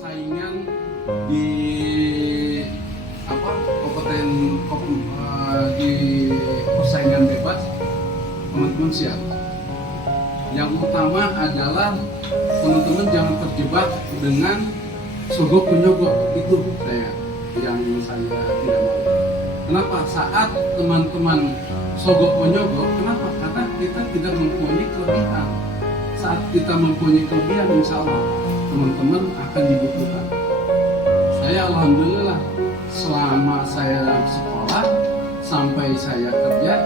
saingan di kompeten di persaingan bebas, teman-teman siap. Yang utama adalah teman-teman jangan terjebak dengan sogok menyogok, itu yang saya tidak mau. Kenapa? Saat teman-teman sogok menyogok, kenapa? Karena kita tidak mempunyai kelebihan. Saat kita mempunyai kelebihan, insya Allah teman-teman akan dibutuhkan. Saya alhamdulillah selama saya sekolah sampai saya kerja,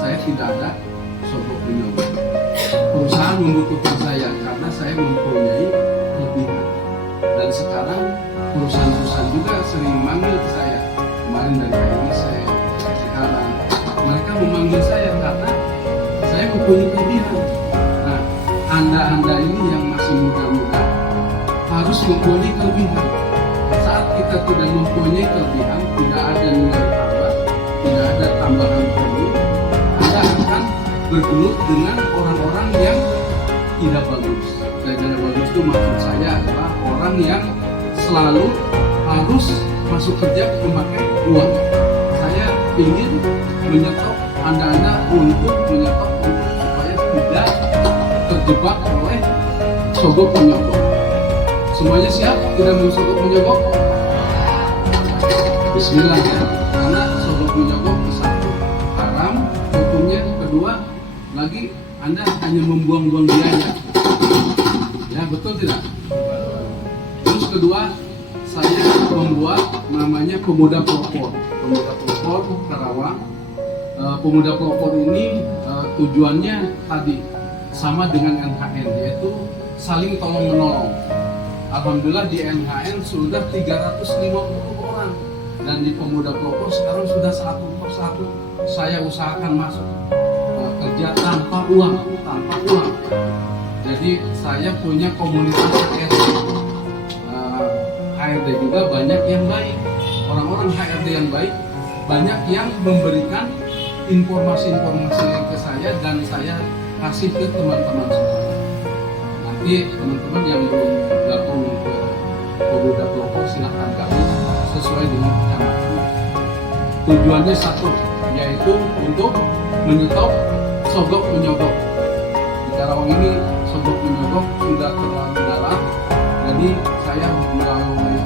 saya tidak ada sogok menyogok. Perusahaan membutuhkan saya karena saya mempunyai kelebihan. Dan sekarang perusahaan-perusahaan juga sering manggil ke saya. Kemarin dari PNS saya sekarang mereka memanggil saya karena saya mempunyai kelebihan. Nah, anda ini yang masih muda-muda harus mempunyai kelebihan. Saat kita tidak mempunyai kelebihan, tidak ada nilai tambah, tidak ada tambahan premi, Anda akan bergelut dengan orang-orang yang tidak bagus. Dan tidak bagus itu maksud saya adalah orang yang selalu harus masuk kerja memakai uang. Saya ingin menyetop Anda untuk menyetop supaya tidak terjebak oleh sogok menyogok. Semuanya siap? Tidak mau sogok menyogok? Bismillah ya. Karena sogok menyogok satu haram hukumnya, kedua lagi Anda hanya membuang-buang biaya. Ya betul tidak? Terus kedua, saya membuat namanya Pemuda Pelopor. Pemuda Pelopor Karawang. Pemuda Pelopor ini tujuannya tadi sama dengan NHN, yaitu saling tolong menolong. Alhamdulillah di NHN sudah 350 orang, dan di Pemuda Pelopor sekarang sudah satu persatu saya usahakan masuk kerja tanpa uang. Jadi saya punya komunitas HRD. HRD juga banyak yang baik. Orang-orang HRD yang baik banyak yang memberikan informasi-informasi ke saya dan saya kasih ke teman-teman semua. Nanti teman-teman yang belum gabung ke Pemuda Pelopor silahkan gabung sesuai dengan kecamatan. Tujuannya satu, yaitu untuk menyetop sogok menyogok. Di Karawang ini sogok menyogok sudah terlalu dalam, jadi saya melalui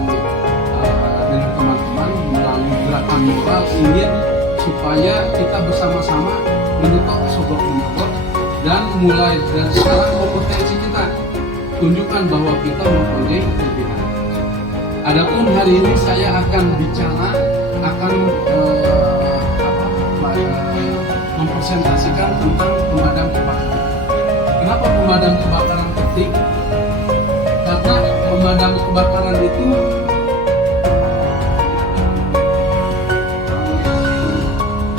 dengan teman-teman melalui gerakan moral ingin supaya kita bersama-sama menyetop sogok menyogok dan mulai dari sekarang kompetensi kita tunjukkan bahwa kita mempunyai kelebihan. Adapun hari ini saya akan bicara mempresentasikan tentang pemadam kebakaran. Kenapa pemadam kebakaran penting? Karena pemadam kebakaran itu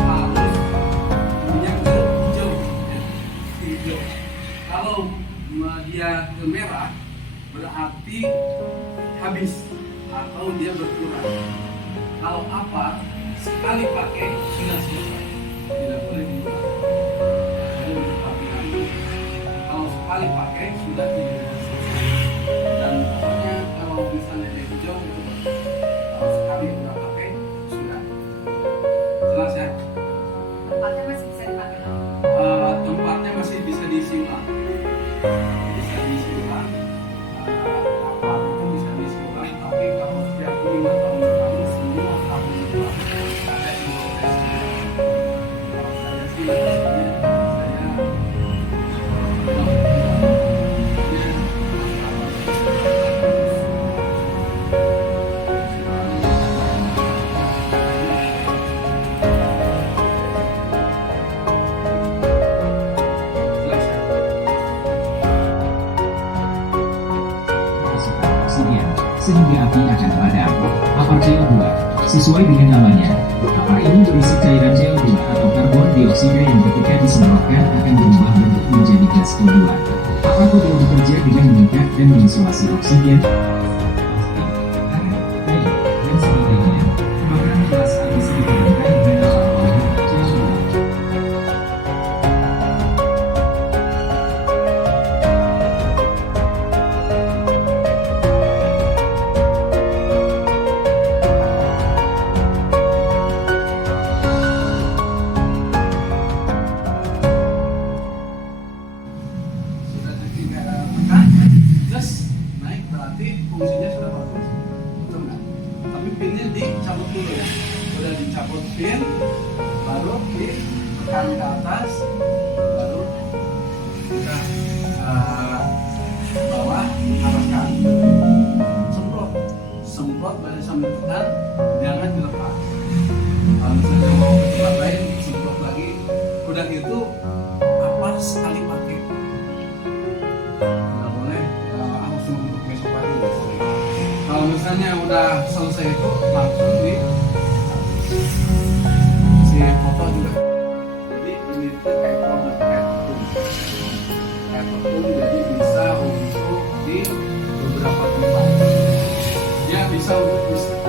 harus minyak hijau. Kalau dia ke merah berarti habis atau dia berkurang. Kalau apa sekali pakai sudah selesai, tidak boleh diulang. Kalau sekali pakai sudah tidak selesai. Dan pokoknya kalau misalnya dia hijau itu kalau sekali udah pakai sudah. Jelas ya? Tempatnya masih bisa dipakai lagi. Tempatnya masih bisa diisi ulang. Bisa diisi ulang. Apa itu bisa diisi ulang. Tapi kalau setiap 5 tahun sekali semua harus diulang. Ada Indonesia. Kalau saya sih sehingga api akan padam. Apar CO2 sesuai dengan namanya, apar ini berisi cairan CO2 atau karbon dioksida yang ketika disemprotkan akan berubah bentuk menjadi gas keluar. Apar kodol bekerja dengan mengikat dan mengisolasi oksigen, air, dan sebagainya. Kebakaran kelas A bisa dipadamkan dengan apar CO2. pinnya dicabut dulu ya. Udah dicabut pin, baru ditekan ke atas, baru kita bawah arahkan, semprot, semprot dari sambil tekan, jangan dilepas. Kalau misalnya mau ke tempat lain, semprot lagi. Udah gitu, apa sekali pakai. Nggak boleh langsung untuk besok pagi. Kalau misalnya udah selesai itu langsung di si foto juga. Jadi ini tuh kayak produk kayak tepung, jadi bisa untuk di beberapa tempat. Ya bisa untuk bisa.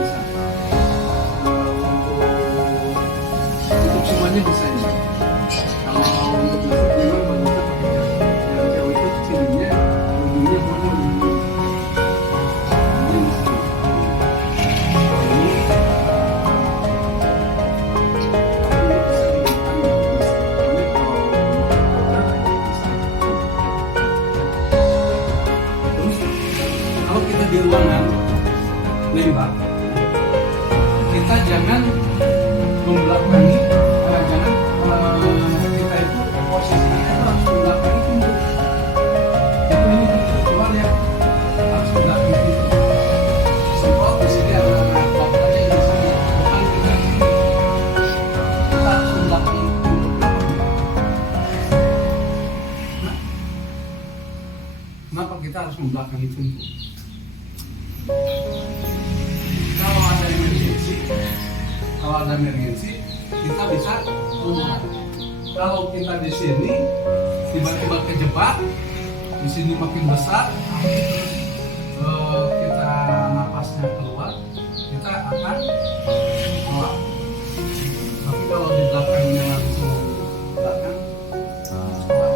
Untuk semuanya bisa ya. Kalau untuk listrik memang bagusnya pakai yang cewek itu cirinya ujungnya bolong. Di ruangan nembak, kita jangan membelakangi, jangan kita itu posisinya itu harus membelakangi pintu. Jadi ini pintu keluar ya, harus membelakangi pintu. Semprot di sini ada baktanya di sini, bukan kita ini. Kita harus membelakangi pintu belakang. Nah, kenapa kita harus membelakangi pintu? Kalau ada emergensi, kita bisa keluar. Kalau kita di sini tiba-tiba kejebak, di sini makin besar, kita napasnya keluar, kita akan keluar. Tapi kalau di belakangnya langsung belakang, keluar.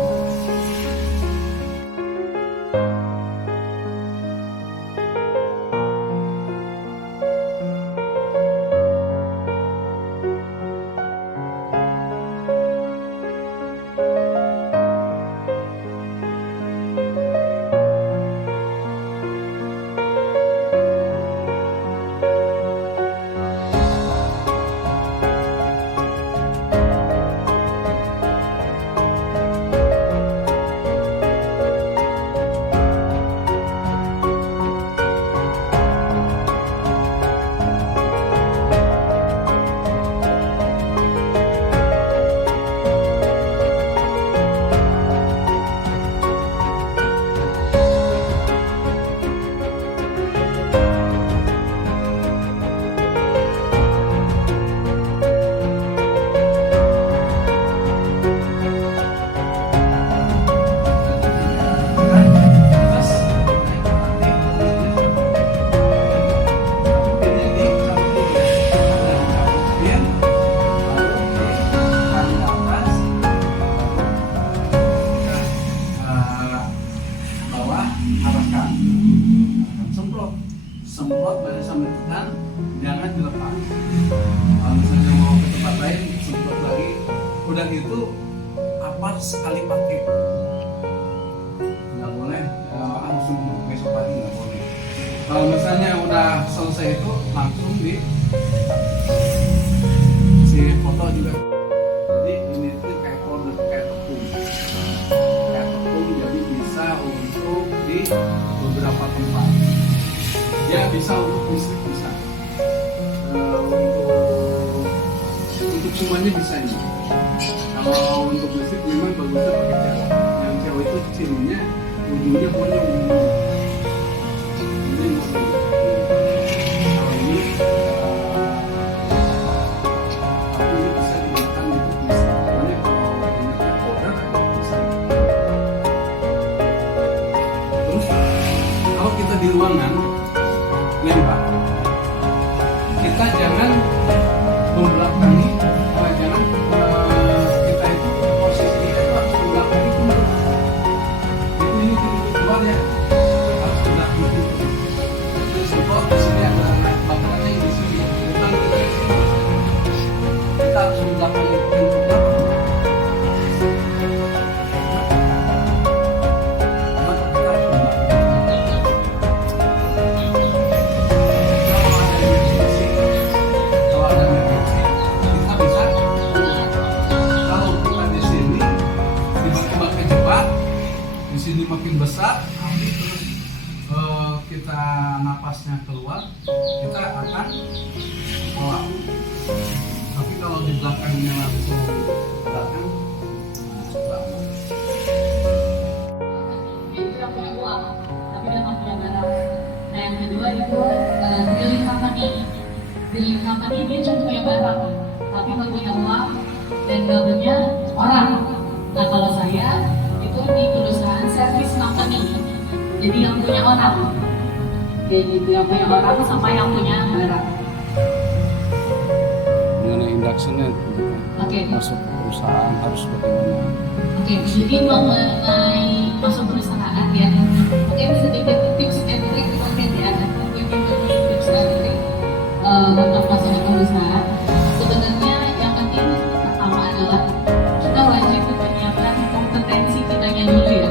Semprot dari sambil tekan, jangan dilepas. Kalau misalnya mau ke tempat lain, semprot lagi. Udah gitu, apa sekali pakai. Nggak boleh langsung besok pagi, nggak boleh. Kalau misalnya udah selesai itu langsung di si foto juga. Jadi ini tuh kayak produk kayak tepung, jadi bisa untuk di beberapa tempat. Ya bisa untuk listrik bisa, untuk semuanya bisa ini. Kalau untuk listrik memang bagusnya pakai cewek. Yang cewek itu cirinya ujungnya bolong. Ini model. Kalau ini, tapi ini bisa digunakan untuk listrik. Pokoknya kalau gunakan powder bisa. Terus kalau kita di ruangan nembak, kita jangan membelakangi, jangan kita itu posisinya itu harus membelakangi pintu. Itu ini pintu keluar ya, harus membelakangi pintu. Semprot di sini ada baktanya di sini, bukan kita di sini. Kita harus membelakangi pintu belakang. kita napasnya keluar, kita akan olah. Tapi kalau di belakangnya langsung ke belakang, nah, itu yang punya uang, tapi dia nggak punya barang. Nah yang kedua itu drilling company. Drilling company dia cuma punya barang, tapi nggak punya uang dan nggak punya orang. Nah kalau saya itu di perusahaan service company, jadi yang punya orang, kayak gitu, yang punya orang sama yang punya barang. mengenai induction-nya, Oke. masuk perusahaan harus bagaimana? Oke, jadi mengenai masuk perusahaan ya, mungkin sedikit tips and trick mungkin ya, bagi tips and trick untuk masuk ke perusahaan. Sebenarnya yang penting pertama adalah kita wajib menyiapkan kompetensi kitanya dulu ya.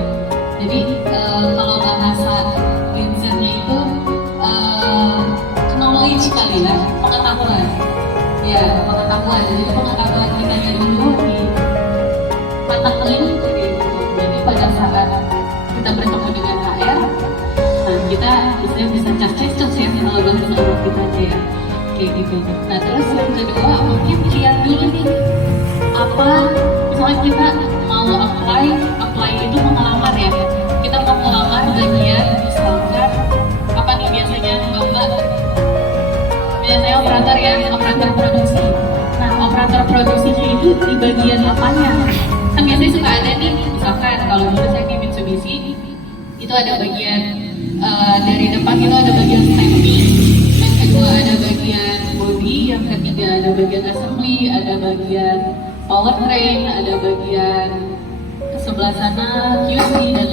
Jadi kalau bahasa Windsor-nya itu knowledge kali ya, pengetahuan. Ya, pengetahuan. Jadi pengetahuan kitanya dulu di matangin gitu. Jadi pada saat kita bertemu dengan HR, nah kita bisa cas-cas ya kalau bahasa orang kita aja ya, kayak gitu. Nah terus yang kedua mungkin lihat dulu nih apa, misalnya kita mau apply itu mau ngelamar ya, kita mau ngelamar bagian misalkan apa nih biasanya mbak, biasanya operator ya, operator produksi. Nah operator produksinya itu di bagian apanya? Kan biasanya suka ada nih, misalkan kalau dulu saya di Mitsubishi itu ada bagian dari depan itu ada bagian stamping, yang kedua ada bagian body, yang ketiga ada bagian assembly, ada bagian powertrain, ada bagian ke sebelah sana QC dan